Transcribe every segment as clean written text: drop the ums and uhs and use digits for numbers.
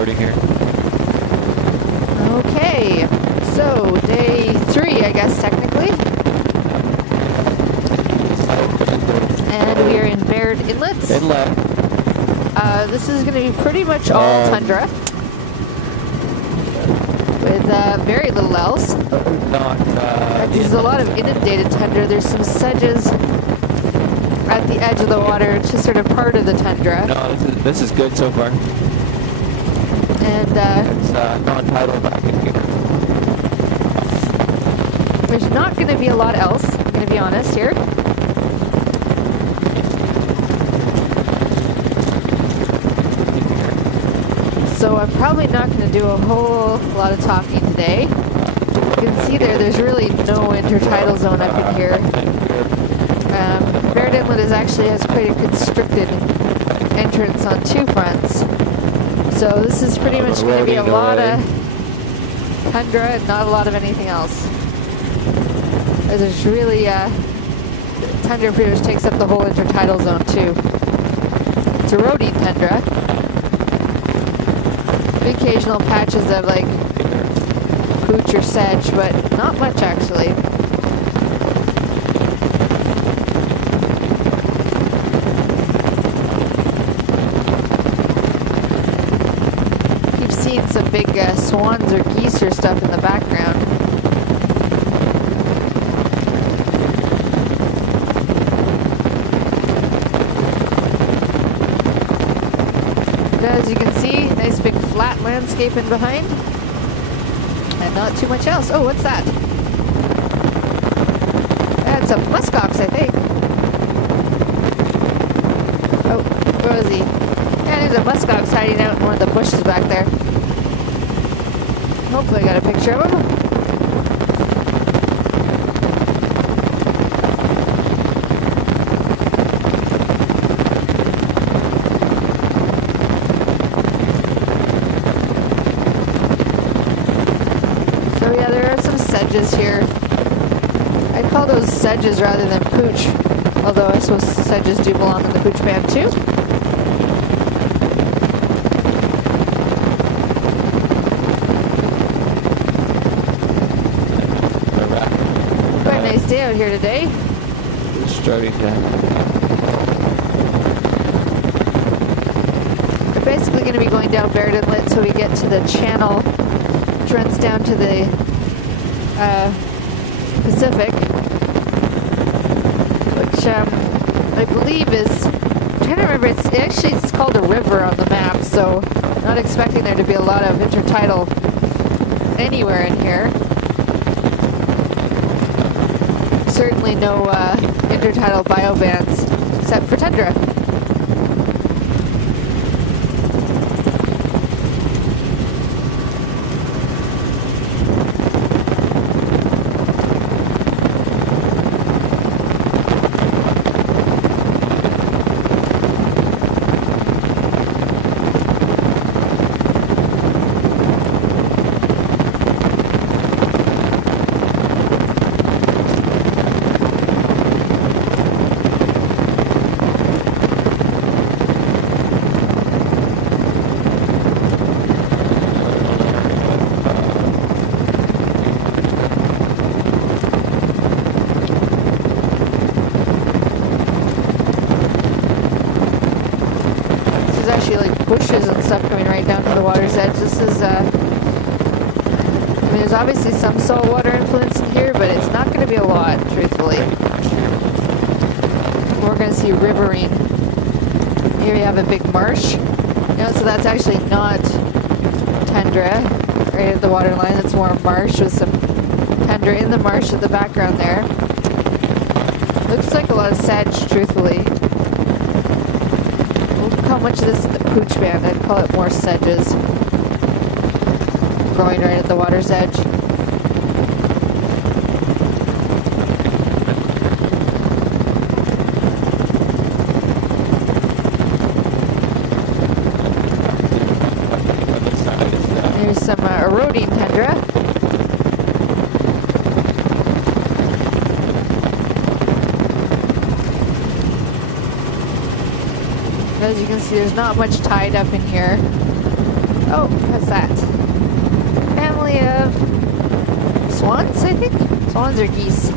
eroding here. Okay, so day 3, I guess, technically. And we are in Baird Inlet. This is going to be pretty much all tundra, with very little else. There's a lot of inundated tundra. There's some sedges at the edge of the water, just sort of part of the tundra. No, this is good so far. And it's non-tidal back in here. There's not going to be a lot else, I'm going to be honest here. So I'm probably not going to do a whole lot of talking today. You can see there's really no intertidal zone up in here. Baird Inlet has quite a constricted entrance on 2 fronts. So this is pretty much going to be a lot of tundra and not a lot of anything else. There's really, tundra pretty much takes up the whole intertidal zone too. It's eroding tundra. Occasional patches of like pooch or sedge, but not much actually. Keep seeing some big swans or geese or stuff in the background. As you can see, nice big flat landscape in behind, and not too much else. Oh, what's that? That's a muskox, I think. Oh, where was he? Yeah, there's a muskox hiding out in one of the bushes back there. Hopefully I got a picture of him. Sedges here. I'd call those sedges rather than pooch, although I suppose sedges do belong in the pooch band too. Quite a nice day out here today. It's starting to. We're basically going to be going down Baird Inlet till we get to the channel which runs down to the Pacific, which I believe is, I'm trying to remember, it's called a river on the map, so not expecting there to be a lot of intertidal anywhere in here. Certainly no intertidal biobands except for tundra. Bushes and stuff coming right down to the water's edge. This is, I mean, there's obviously some saltwater influence in here, but it's not going to be a lot, truthfully. We're going to see rivering. Here we have a big marsh. So that's actually not tundra right at the water line. It's more marsh with some tundra in the marsh at the background there. Looks like a lot of sedge, truthfully. How much of this is the pooch band? I'd call it more sedges growing right at the water's edge. There's some eroding tundra. As you can see, there's not much tide up in here. Oh, what's that? Family of swans, I think? Swans or geese.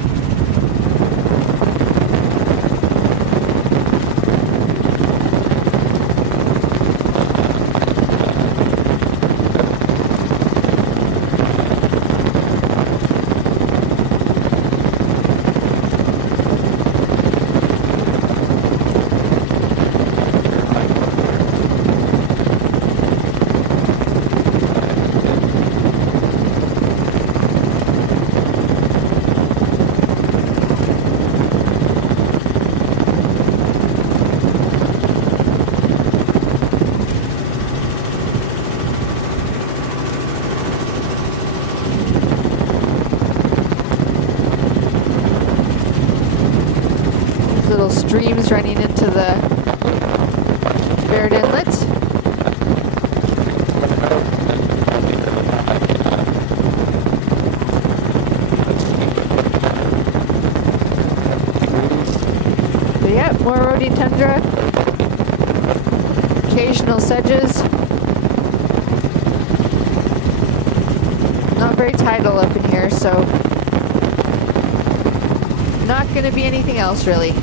Little streams running into the Baird Inlet. But yeah, more roading tundra. Occasional sedges. Not very tidal up in here, so not going to be anything else really.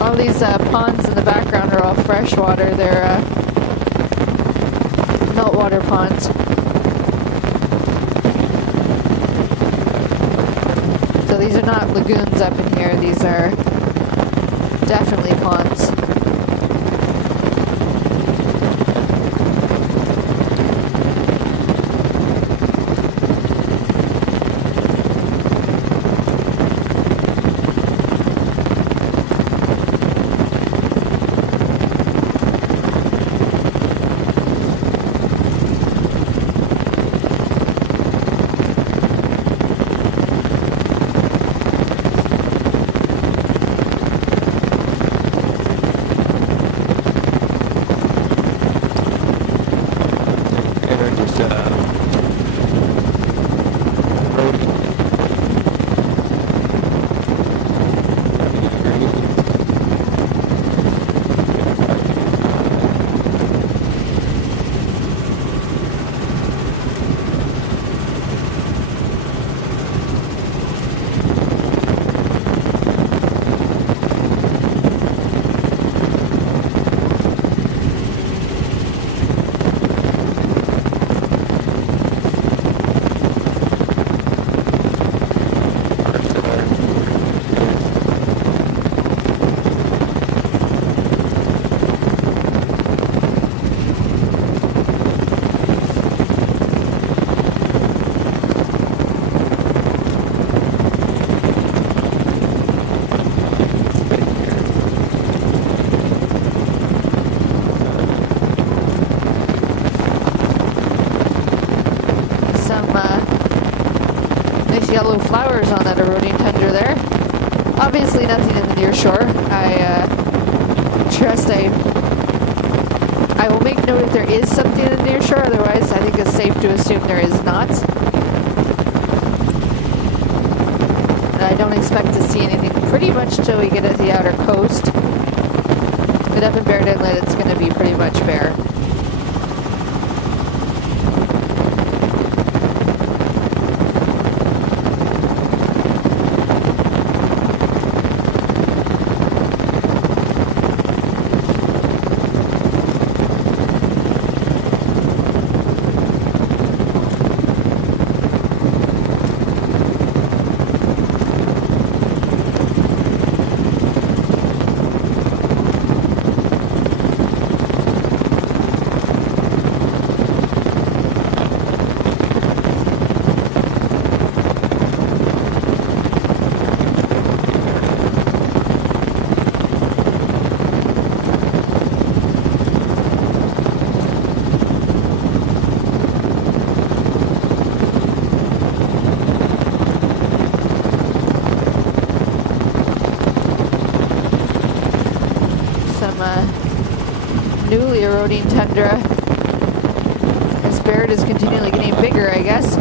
All these ponds in the background are all freshwater. They're meltwater ponds. So these are not lagoons up in here. These are definitely ponds. Yellow flowers on that eroding tundra there. Obviously nothing in the near shore. I trust I will make note if there is something in the near shore, otherwise I think it's safe to assume there is not. And I don't expect to see anything pretty much till we get at the outer coast. But up in Baird Inlet it's going to be pretty much bare. Newly eroding tundra. There's Spirit is continually getting bigger, I guess.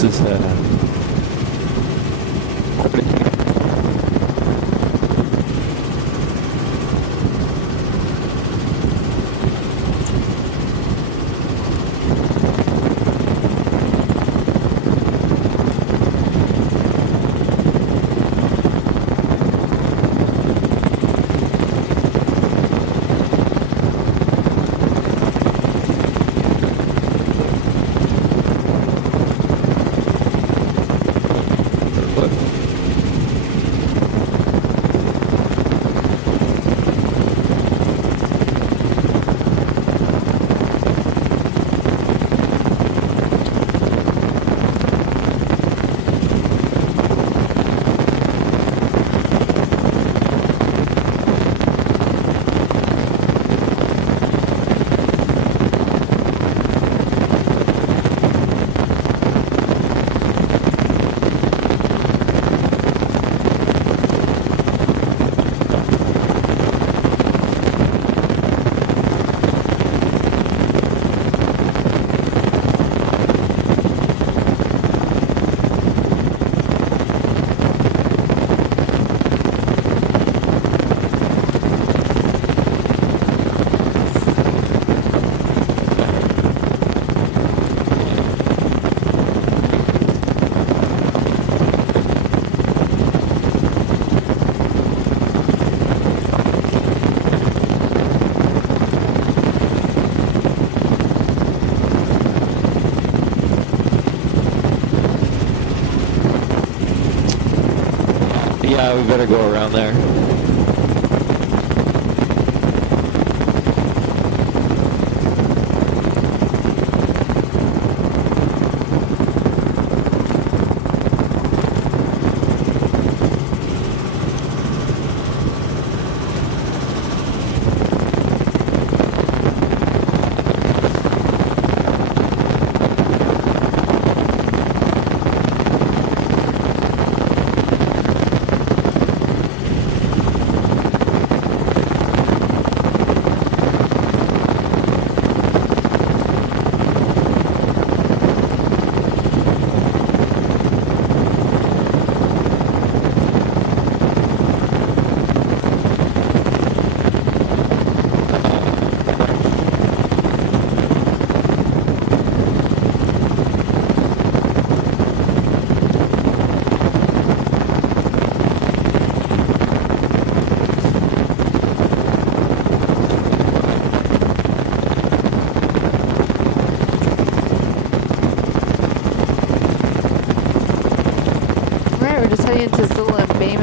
This is yeah, we better go around there.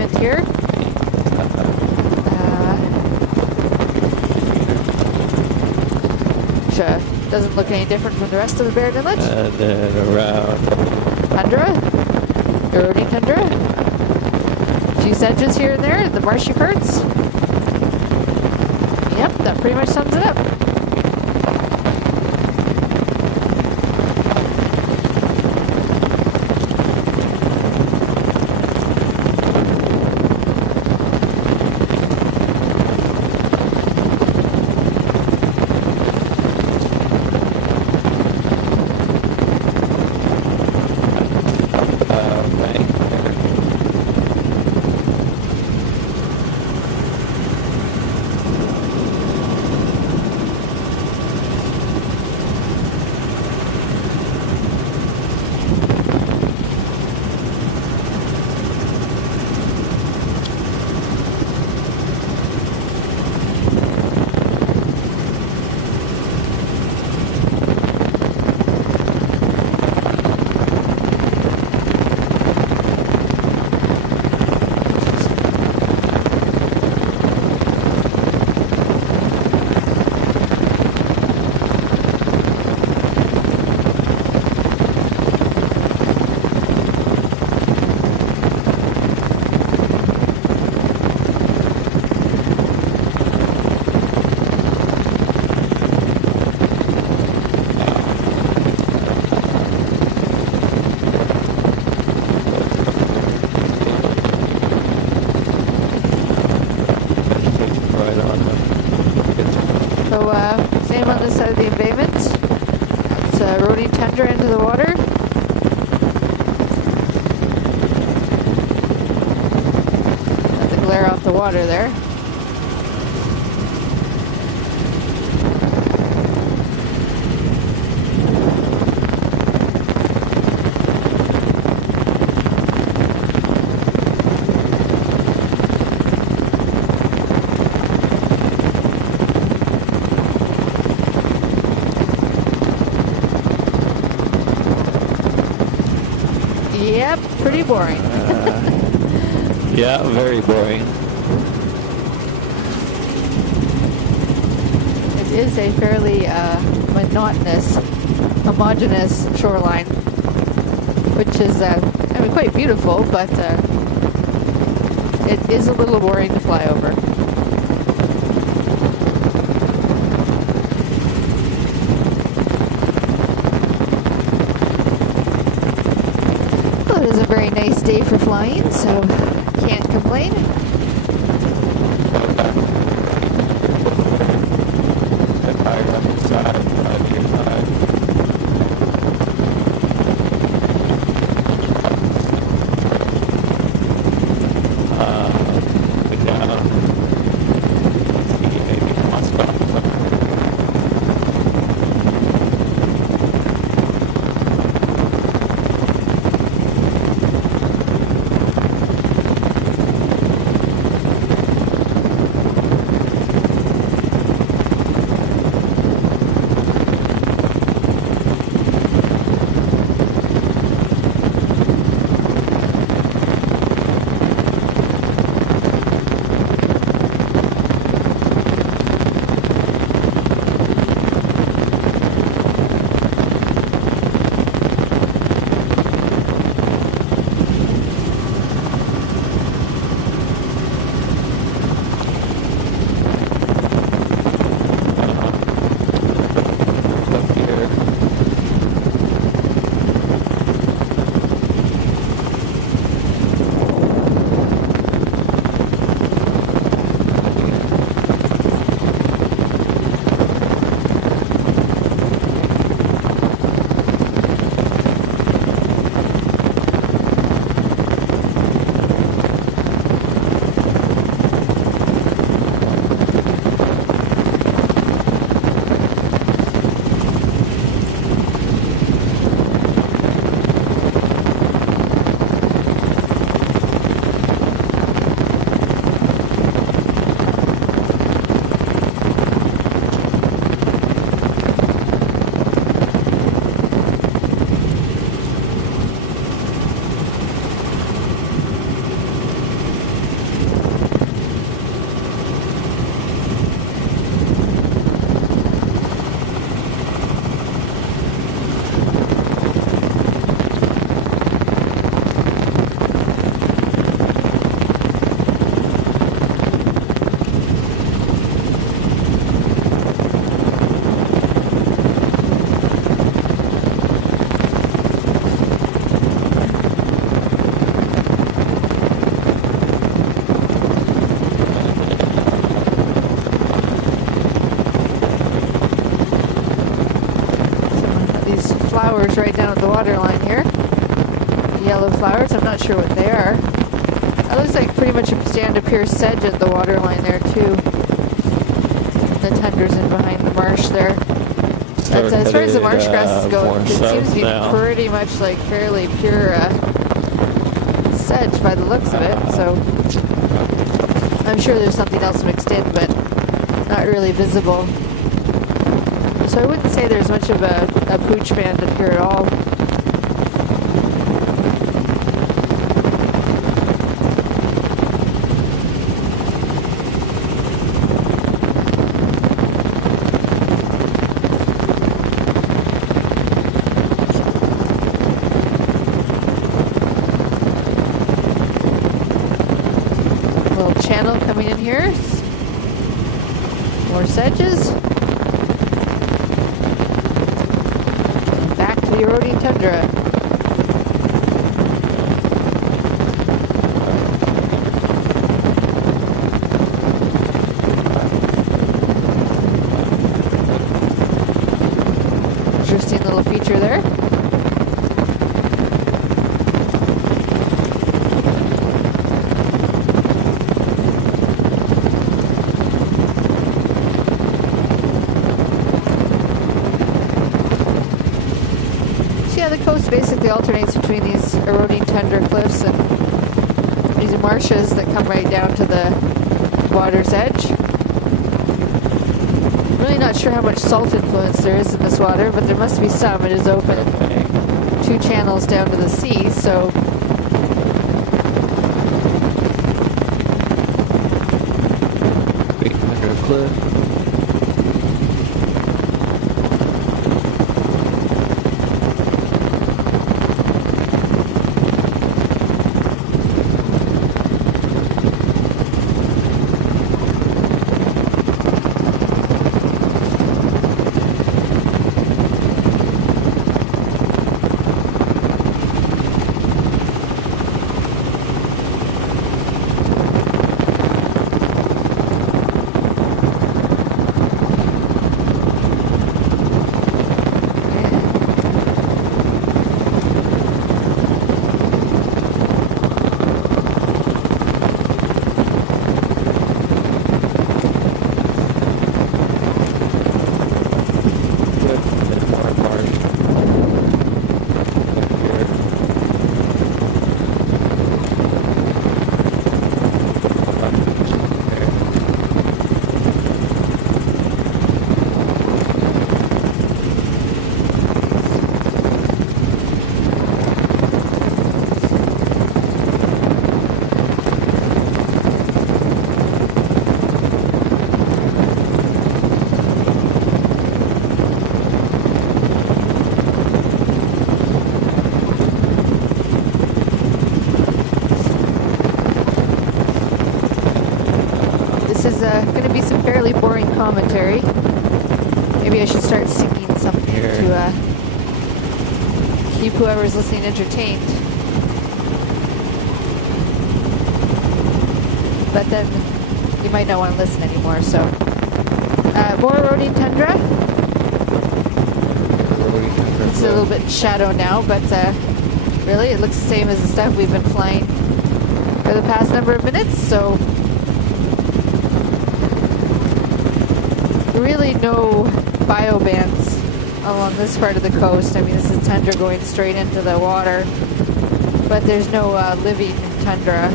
embankment here. Which doesn't look any different from the rest of the Barrett Inlet. And then around. Tundra. Eroding tundra. A few sedges here and there, the marshy parts. Yep, that pretty much sums it up. Same on this side of the embayment. It's eroding tundra into the water. Got the glare off the water there. Yep, pretty boring. Yeah, very boring. It is a fairly monotonous, homogeneous shoreline, which is I mean, quite beautiful, but it is a little boring to fly over. It was a very nice day for flying, so can't complain. these flowers right down at the water line here. Yellow flowers, I'm not sure what they are. That looks like pretty much a stand of pure sedge at the water line there too. The tundra's in behind the marsh there. But as far as the marsh grasses go, it seems to be pretty much like fairly pure sedge by the looks of it. So I'm sure there's something else mixed in, but not really visible. So I wouldn't say there's much of a pooch band up here at all. Little channel coming in here. More sedges. Back to the eroding tundra. Interesting little feature there. The coast basically alternates between these eroding tundra cliffs and these marshes that come right down to the water's edge. I'm really not sure how much salt influence there is in this water, but there must be some. It is open 2 channels down to the sea, so big tundra cliff. Going to be some fairly boring commentary. Maybe I should start singing something to keep whoever's listening entertained. But then you might not want to listen anymore, so. More eroding tundra. It's a little bit in shadow now, but really it looks the same as the stuff we've been flying for the past number of minutes, so really no biobands along this part of the coast. I mean, this is tundra going straight into the water, but there's no living tundra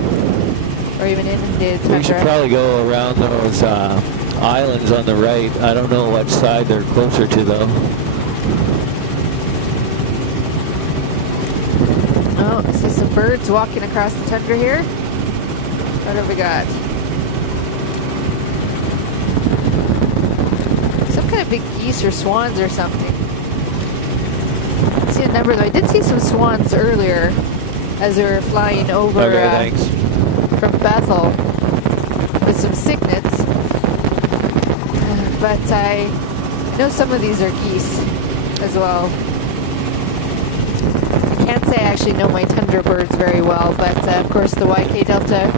or even inundated tundra. We should probably go around those islands on the right. I don't know what side they're closer to, though. Oh, I see some birds walking across the tundra here. What have we got? Kind of big geese or swans or something. I see a number of them. I did see some swans earlier as we were flying over from Bethel with some cygnets. But I know some of these are geese as well. I can't say I actually know my tundra birds very well, but of course the YK Delta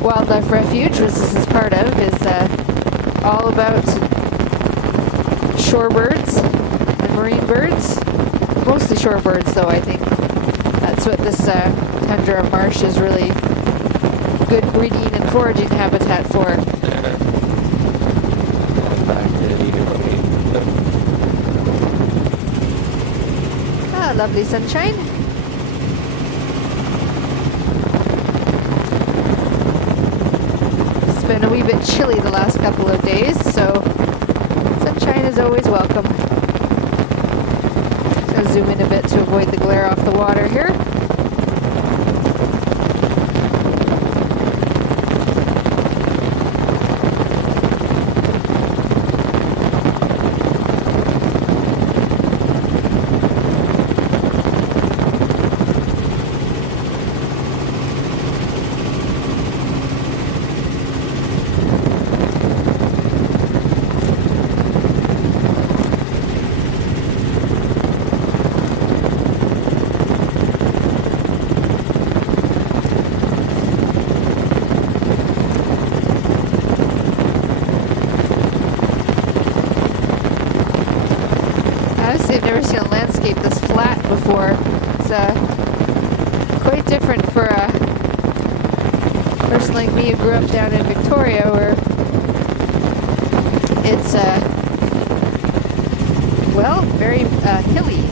Wildlife Refuge, which this is part of, is all about shorebirds and marine birds. Mostly shorebirds, though, I think. That's what this tundra marsh is really good breeding and foraging habitat for. Ah, lovely sunshine. It's been a wee bit chilly the last couple of days, so sunshine is always welcome. I'll zoom in a bit to avoid the glare off the water here. I've never seen a landscape this flat before. It's quite different for a person like me who grew up down in Victoria, where it's well, very hilly.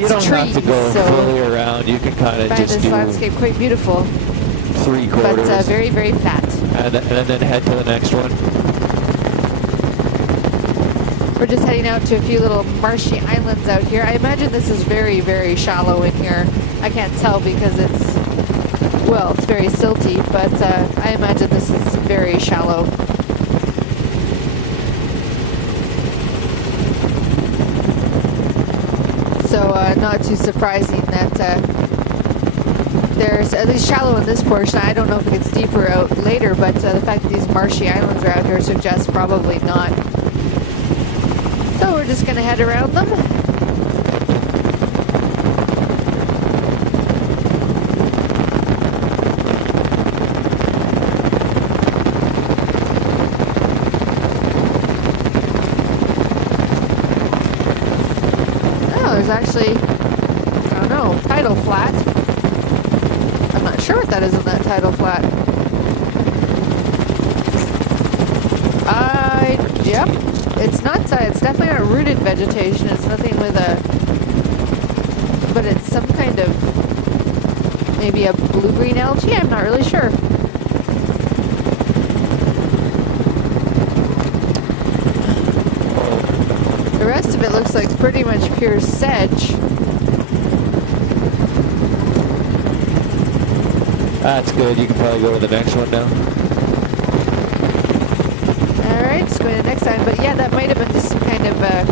You don't trees, have to go so fully around. You can kind of find just this do landscape quite beautiful, 3/4, but very, very flat. and then head to the next one. We're just heading out to a few little marshy islands out here. I imagine this is very, very shallow in here. I can't tell because it's, well, it's very silty, but I imagine this is very shallow. So not too surprising that there's at least shallow in this portion. I don't know if it gets deeper out later, but the fact that these marshy islands are out here suggests probably not. So we're just going to head around them. Oh, there's actually, I don't know, tidal flat. I'm not sure what that is in that tidal flat. Yep. It's not, it's definitely not rooted vegetation. It's nothing with a, but it's some kind of, maybe a blue-green algae? I'm not really sure. The rest of it looks like pretty much pure sedge. That's good. You can probably go to the next one now. Alright, so going to the next time. But yeah, that might have been just some kind of, I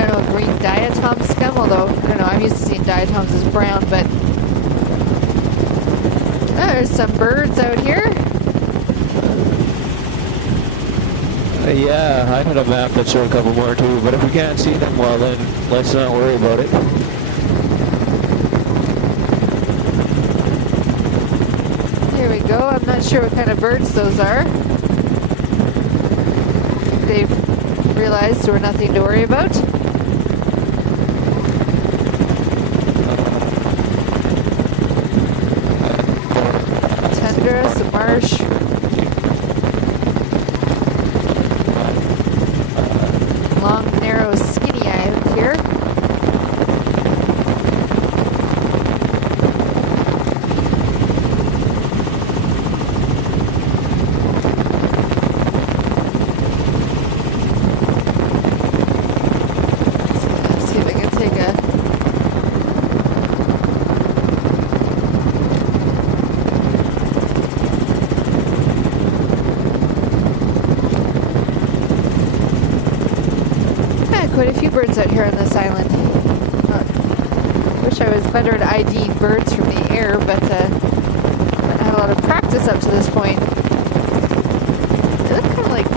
don't know, green diatom scum, although, I don't know, I'm used to seeing diatoms as brown, but there's some birds out here. Yeah, I had a map that showed a couple more too, but if we can't see them, well then, let's not worry about it. Here we go. I'm not sure what kind of birds those are. They've realized we're nothing to worry about. Tundra, some marsh. Long, narrow, skinny island here. Let's see if I can take a... Quite a few birds out here on this island. Wish I was better at IDing birds from the air, but I haven't had a lot of practice up to this point. They look kind of like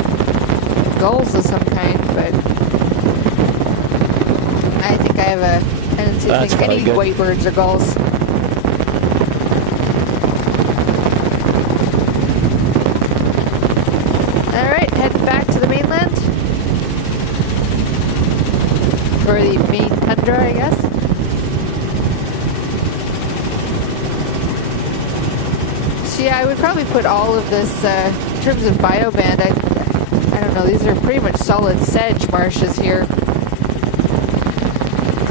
gulls of some kind, but I think I have a tendency to think any white birds are gulls. Alright, heading back to the mainland. for the main tundra, I guess. So yeah, I would probably put all of this, in terms of bioband, I don't know, these are pretty much solid sedge marshes here.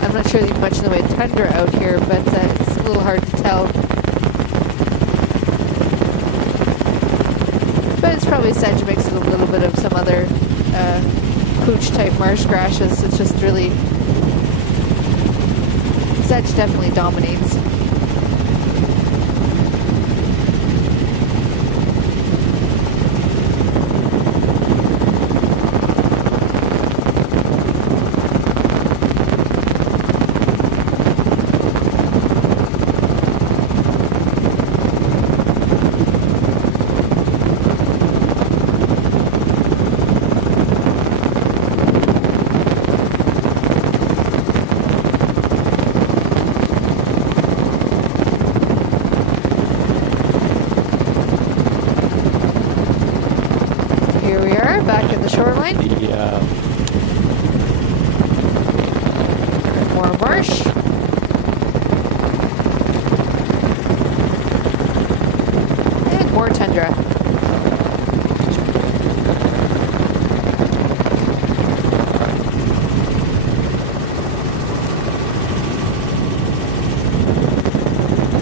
I'm not sure there's much in the way of tundra out here, but it's a little hard to tell. But it's probably sedge mixed with a little bit of some other pooch type marsh grasses. It's just really, sedge definitely dominates. Back in the shoreline. More marsh. And more tundra.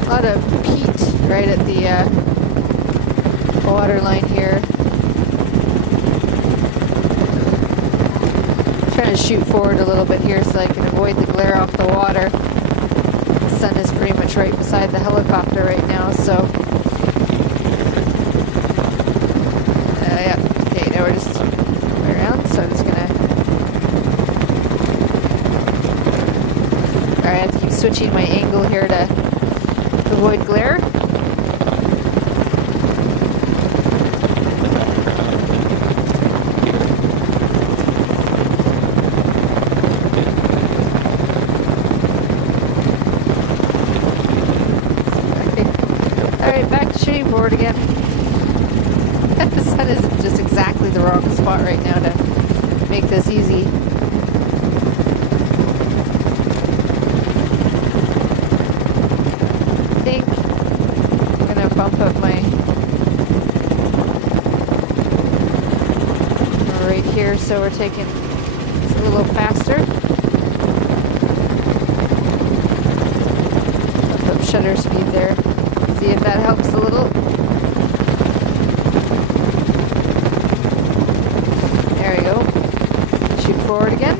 A lot of peat right at the water line here. Trying to shoot forward a little bit here so I can avoid the glare off the water. The sun is pretty much right beside the helicopter right now, so yeah, okay, now we're just way around, so I'm just gonna, alright, I have to keep switching my angle here to avoid glare. Forward again. The sun is just exactly the wrong spot right now to make this easy. I think I'm gonna bump up my right here, so we're taking this a little faster. Bump up shutter speed there. See if that helps a little. There we go. Shoot forward again.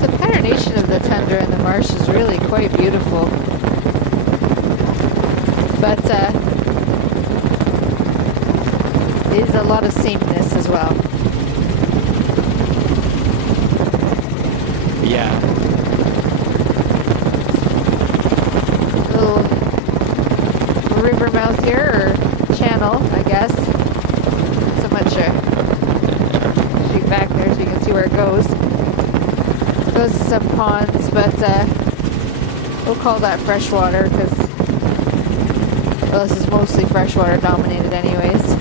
The patternation of the tundra and the marsh is really quite beautiful. But is a lot of sameness as well. Yeah. Little river mouth here, or channel, I guess. Not so much shoot back there so you can see where it goes. It goes to some ponds, but we'll call that freshwater because, well, this is mostly freshwater dominated anyways.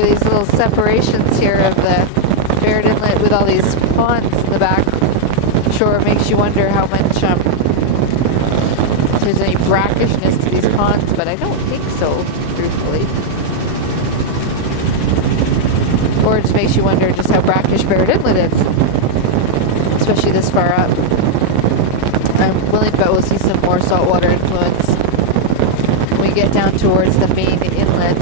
These little separations here of the Barrett Inlet with all these ponds in the back shore makes you wonder how much if there's any brackishness to these ponds, but I don't think so, truthfully. Or it just makes you wonder just how brackish Barrett Inlet is, especially this far up. I'm willing to bet we'll see some more saltwater influence when we get down towards the main inlet.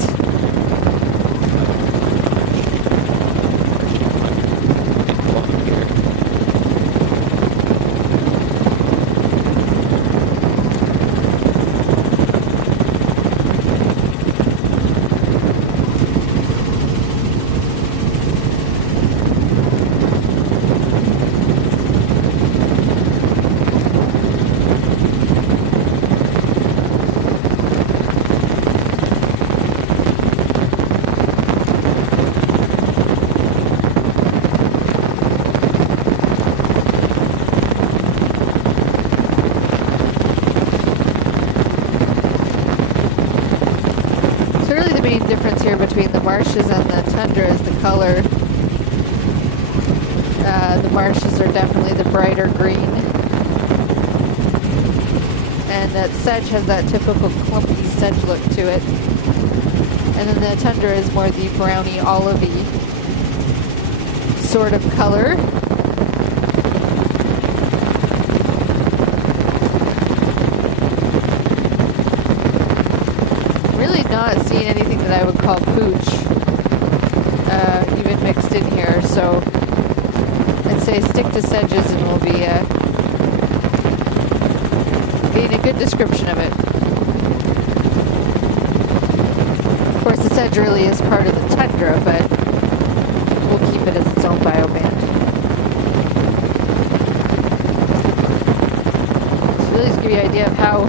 Difference here between the marshes and the tundra is the color. The marshes are definitely the brighter green, and that sedge has that typical clumpy sedge look to it, and then the tundra is more the browny olivey sort of color. Not seeing anything that I would call pooch even mixed in here, so I'd say stick to sedges and we'll be getting a good description of it. Of course, the sedge really is part of the tundra, but we'll keep it as its own bioband. So really just give you an idea of how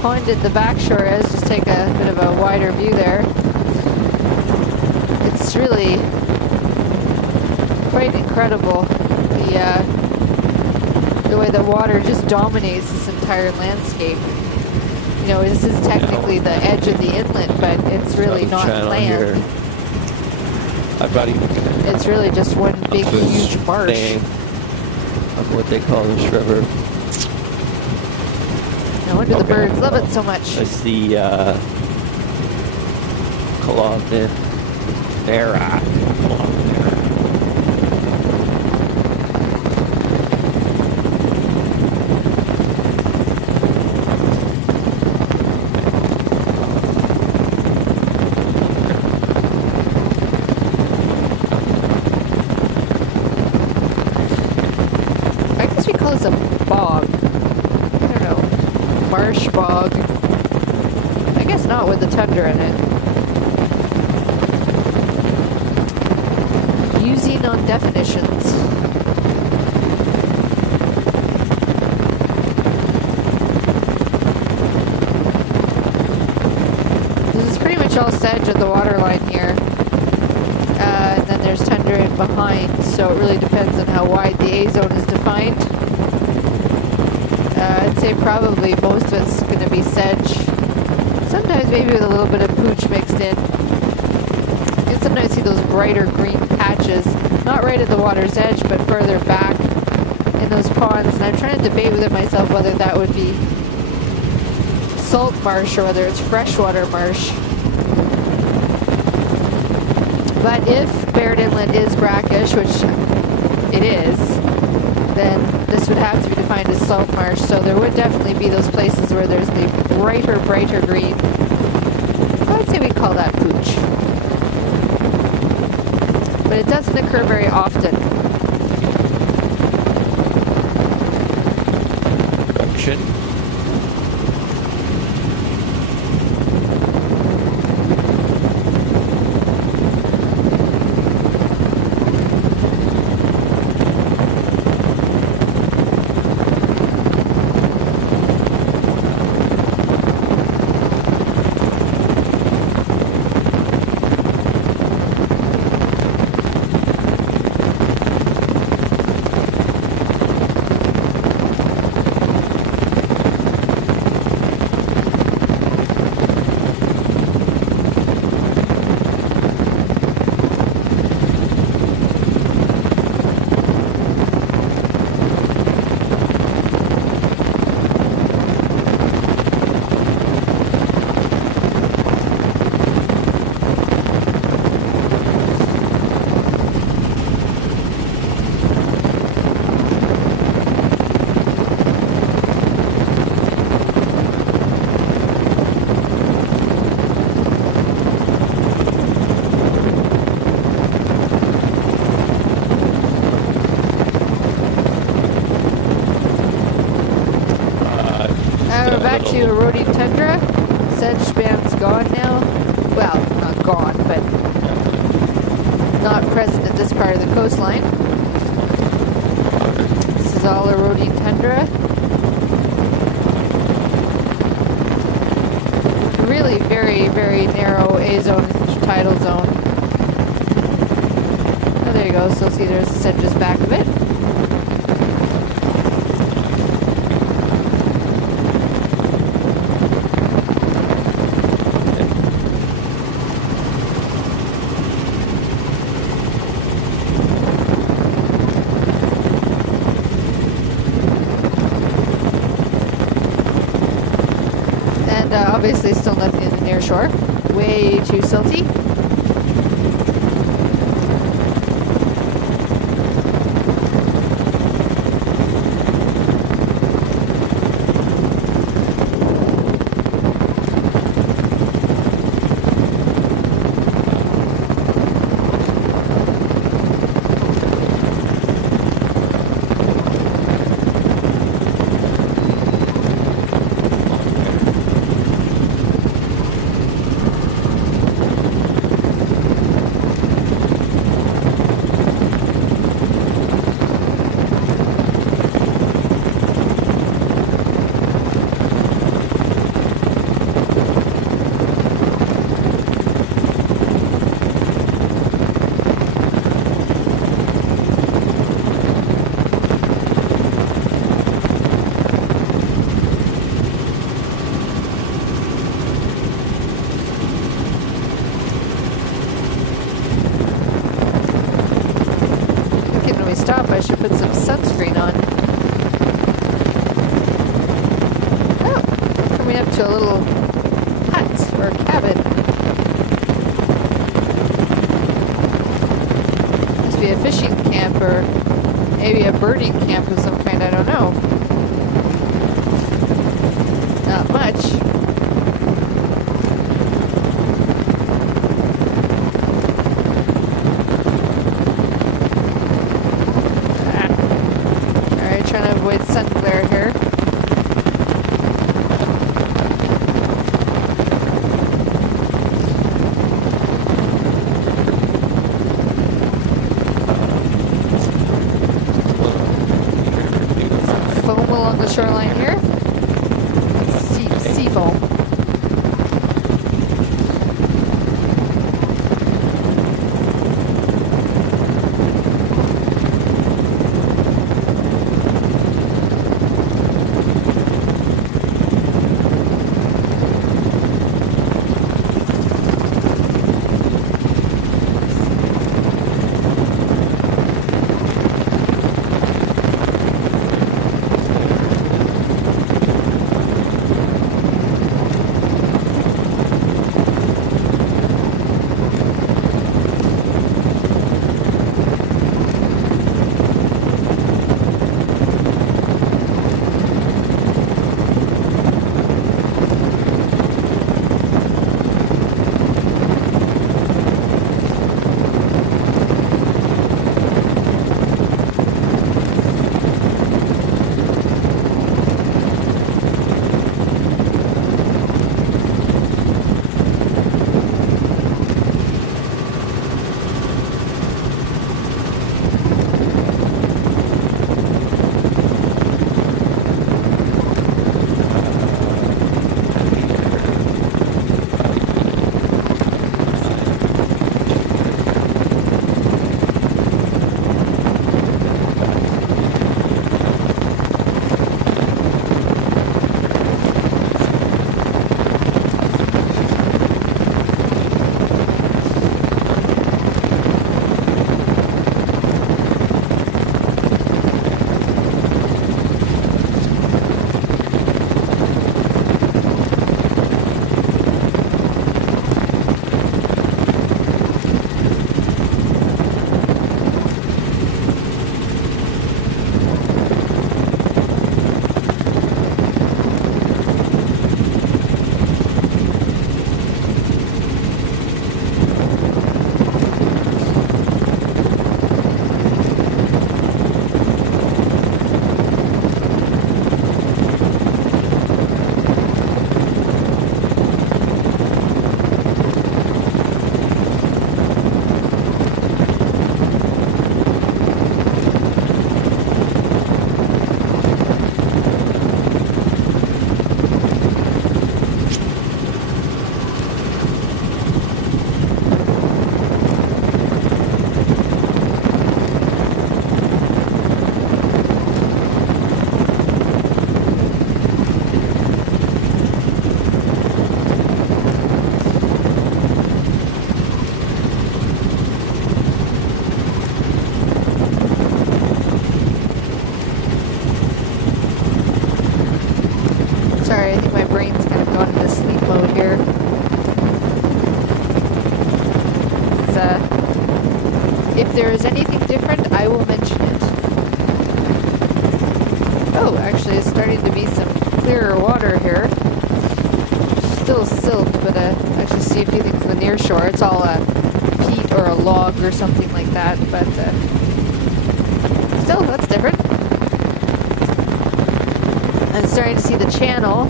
pointed the back shore is. Just take a bit of a wider view there. It's really quite incredible the way the water just dominates this entire landscape. You know, this is technically the edge of the inlet, but it's really not land. Here. I've got even. It's really just one big, huge marsh. Of what they call this river. No wonder the birds love it so much. It's the Columnera. I guess we call this a bog. Marsh bog. I guess not with the tundra in it. Using on definitions. This is pretty much all sedge at the waterline here. And then there's tundra in behind, so it really depends on how wide the A zone is defined. I'd say probably most of it's going to be sedge. Sometimes maybe with a little bit of pooch mixed in. You can sometimes see those brighter green patches, not right at the water's edge, but further back in those ponds. And I'm trying to debate within myself whether that would be salt marsh or whether it's freshwater marsh. But if Barrett Inlet is brackish, which it is, then this would have to be defined as salt marsh, so there would definitely be those places where there's the brighter green. I'd say we call that pooch. But it doesn't occur very often. Production. roading tundra. Sedge band's gone now. Well, not gone, but not present at this part of the coastline. This is all eroding tundra. Really very, very narrow A-zone tidal zone. Oh, there you go. So see there's the sedges back of it. Obviously still nothing in the near shore. Way too silty. I should put some sunscreen on. Oh, coming up to a little hut or cabin. Must be a fishing camp or maybe a birding camp of some kind, I don't know. Not much. Avoid sun glare here. Some foam along the shoreline here. Sea foam. there is anything different, I will mention it. Oh, actually, it's starting to be some clearer water here. Still silt, but actually see a few things on the near shore. It's all a peat or a log or something like that, but still, that's different. I'm starting to see the channel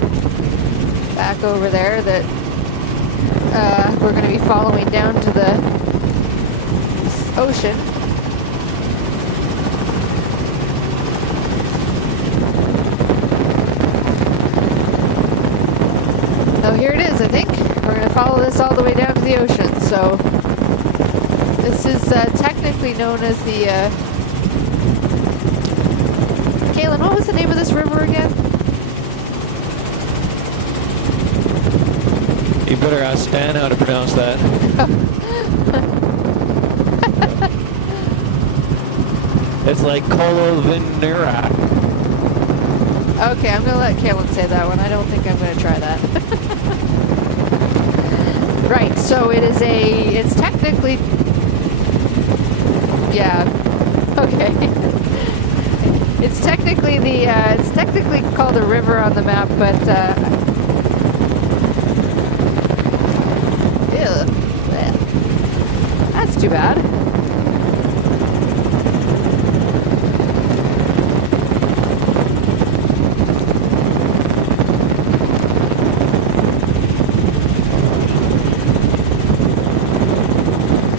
back over there that we're going to be following down to the ocean. So here it is, I think. We're going to follow this all the way down to the ocean. So this is technically known as the... Kaylin, what was the name of this river again? You better ask Stan how to pronounce that. It's like Colovinera. Okay, I'm going to let Kaylin say that one. I don't think I'm going to try that. Right, so it's technically... Yeah, okay. It's technically it's technically called a river on the map, but, ew, that's too bad.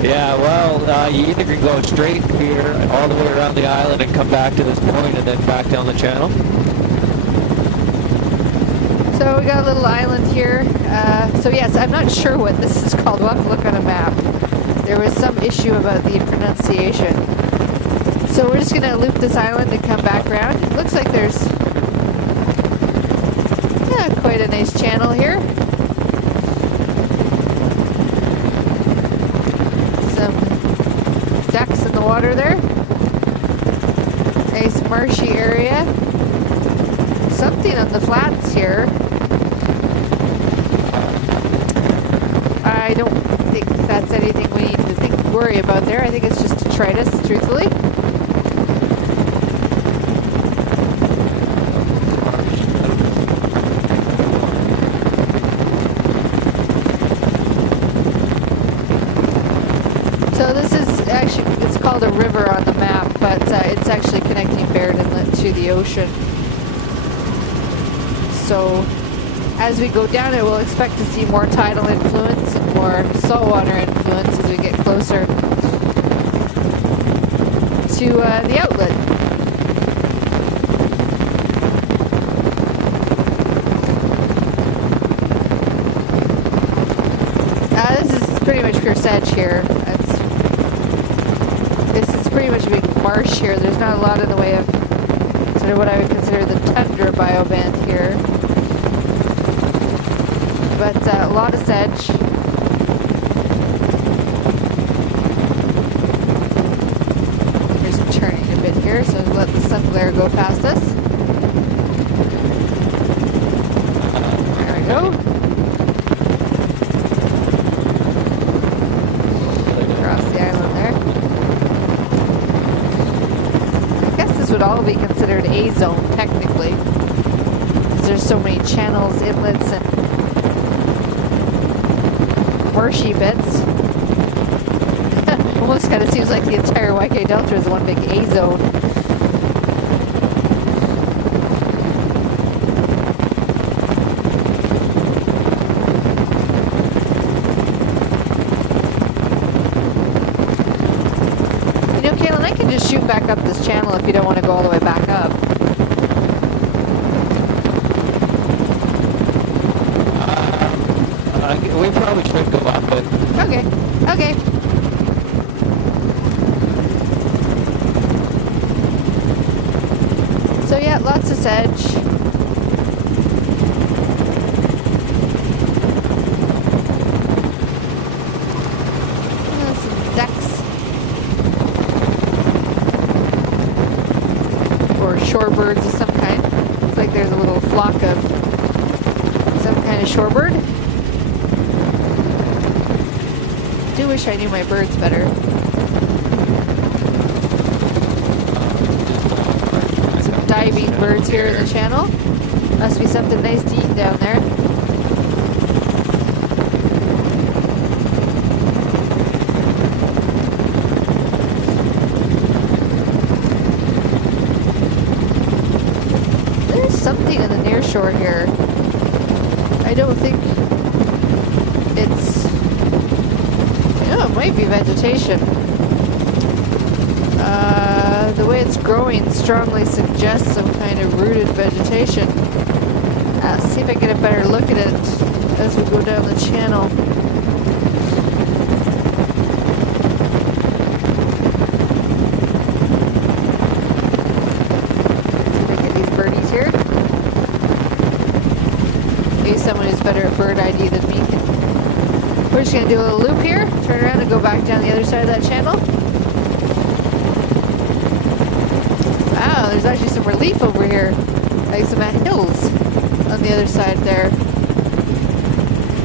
Yeah, well, you either can go straight here all the way around the island and come back to this point and then back down the channel. So we got a little island here. So yes, I'm not sure what this is called. We'll have to look on a map. There was some issue about the pronunciation. So we're just going to loop this island and come back around. It looks like there's quite a nice channel here. Ducks in the water there. Nice marshy area. Something on the flats here. I don't think that's anything we need to worry about there. I think it's just detritus, truthfully. So this is actually, it's called a river on the map, but it's actually connecting Baird Inlet to the ocean. So as we go down it, we'll expect to see more tidal influence and more saltwater influence as we get closer to the outlet. This is pretty much pure sedge here. This is pretty much a big marsh here. There's not a lot in the way of sort of what I would consider the tundra bioband here. But a lot of sedge. There's turning a bit here, so let the sun glare go past us. There we go. Across the island there. I guess this would all be considered a zone, technically. Because there's so many channels, inlets, and marshy bits. Almost kind of seems like the entire YK Delta is one big A zone. You know, Kaylin, I can just shoot back up this channel if you don't want to go all the way back up. We probably should go up, but... Okay, okay. So yeah, lots of sedge. Some ducks. Or shorebirds of some kind. Looks like there's a little flock of some kind of shorebird. I do wish I knew my birds better. thriving birds here in the channel. Must be something nice to eat down there. There's something in the near shore here. I don't think it's... Oh, it might be vegetation. The way it's growing strongly suggests some kind of rooted vegetation. See if I get a better look at it as we go down the channel. See if I get these birdies here. Maybe someone who's better at bird ID than me can. We're just going to do a little loop here, turn around and go back down the other side of that channel. Wow, there's actually some relief over here, like some hills on the other side there.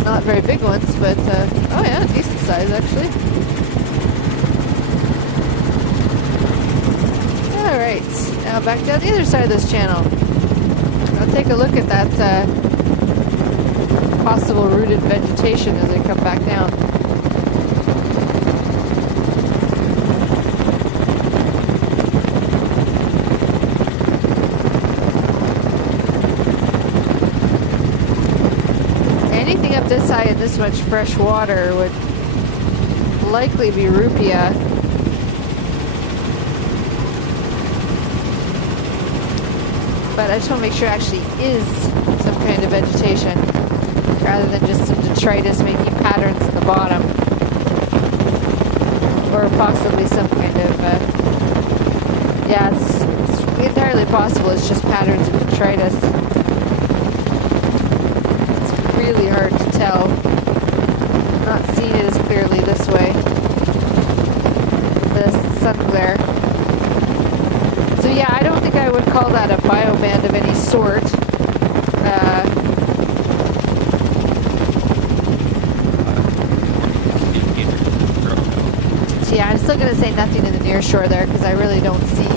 Not very big ones, but oh yeah, decent size actually. Alright, now back down the other side of this channel. I'll take a look at that possible rooted vegetation as I come back down. Anything up this high and this much fresh water would likely be rupia. But I just want to make sure it actually is some kind of vegetation, rather than just some detritus making patterns in the bottom. Or possibly some kind of, yeah, it's entirely possible it's just patterns of detritus. It's really hard to tell. I'm not seeing it as clearly this way. The sun glare. So yeah, I don't think I would call that a bioband of any sort. Yeah, I'm still going to say nothing in the near shore there because I really don't see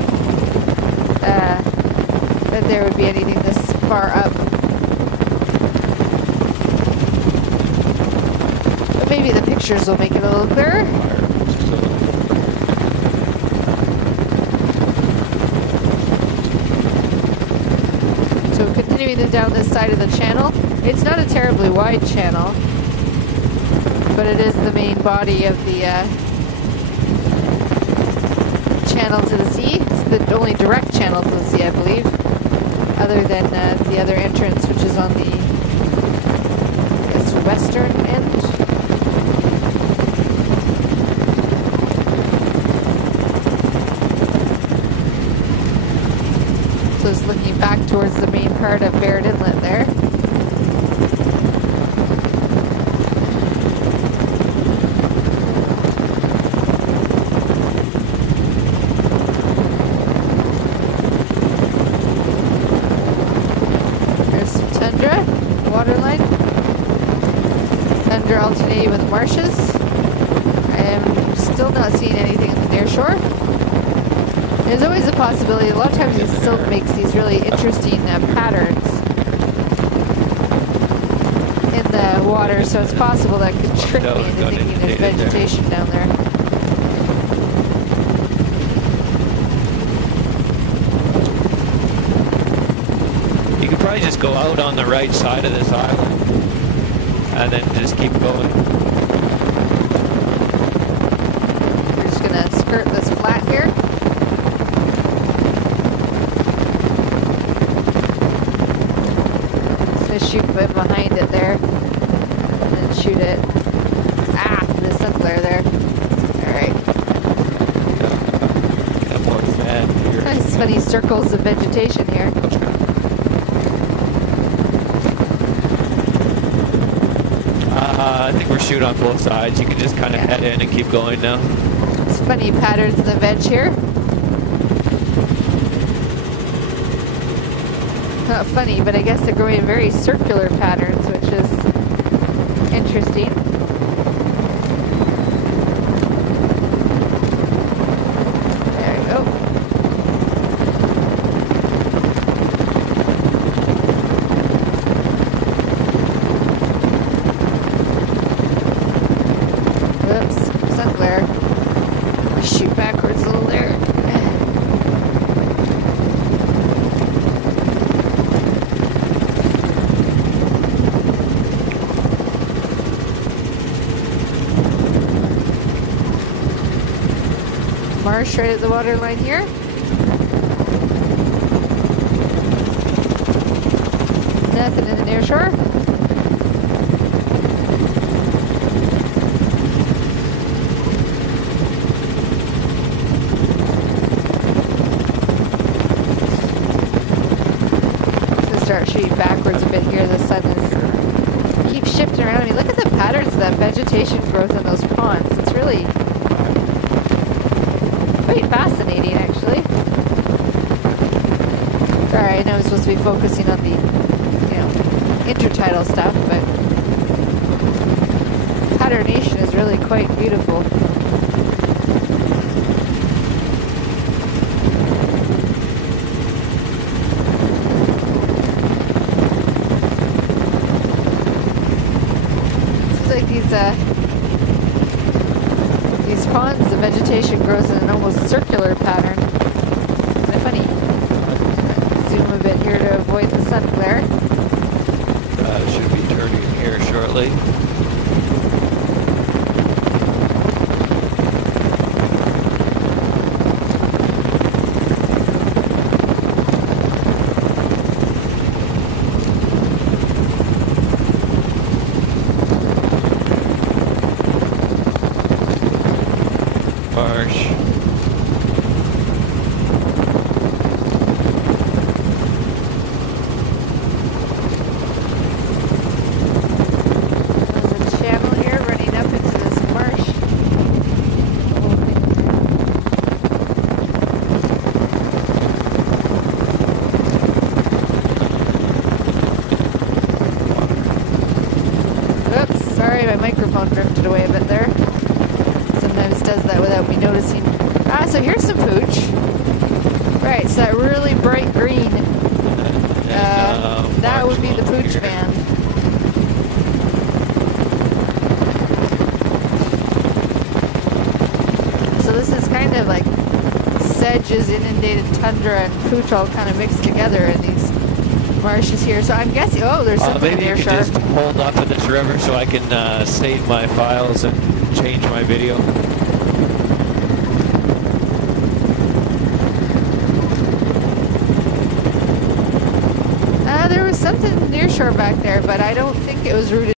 that there would be anything this far up. But maybe the pictures will make it a little clearer. So continuing down this side of the channel, it's not a terribly wide channel, but it is the main body of the channel to the sea. It's the only direct channel to the sea, I believe, other than the other entrance, which is on the, I guess, western end. So it's looking back towards the main part of Barrett Inlet there. Alternating with marshes. I am still not seeing anything in the near shore. There's always a possibility. A lot of times the silt makes these really interesting patterns in the water, so it's possible that could trick me into thinking there's vegetation down there. You could probably just go out on the right side of this island and then just keep going. We're just going to skirt this flat here. Just shoot right behind it there. And then shoot it. Ah, the sun glare there. Alright. Got more sand here. Nice funny circles of vegetation here. I think we're shooting on both sides. You can just kind of head in and keep going now. It's funny patterns in the veg here. Not funny, but I guess they're going in very circular patterns, which is interesting. There we go. marsh right at the waterline here. Nothing in the near shore. Start shooting backwards a bit here. The sun keeps shifting around. I mean, look at the patterns of that vegetation growth in those ponds. It's really quite fascinating, actually. Sorry, I know I'm supposed to be focusing on the, intertidal stuff, but patternation is really quite beautiful. These ponds, the vegetation grows in an almost circular pattern. Kind of funny. Zoom a bit here to avoid the sun glare. Should be turning here shortly. Marsh. There's a channel here running up into this marsh. Oops, sorry, my microphone drifted away a bit there. Sometimes does that without me noticing. Ah, so here's some pooch. Right, so that really bright green, that would be the pooch band. So this is kind of like sedges, inundated tundra, and pooch all kind of mixed together in these marshes here. So I'm guessing, oh, there's something maybe there, you can just hold up in this river so I can save my files and change my video. There was something near shore back there, but I don't think it was rooted.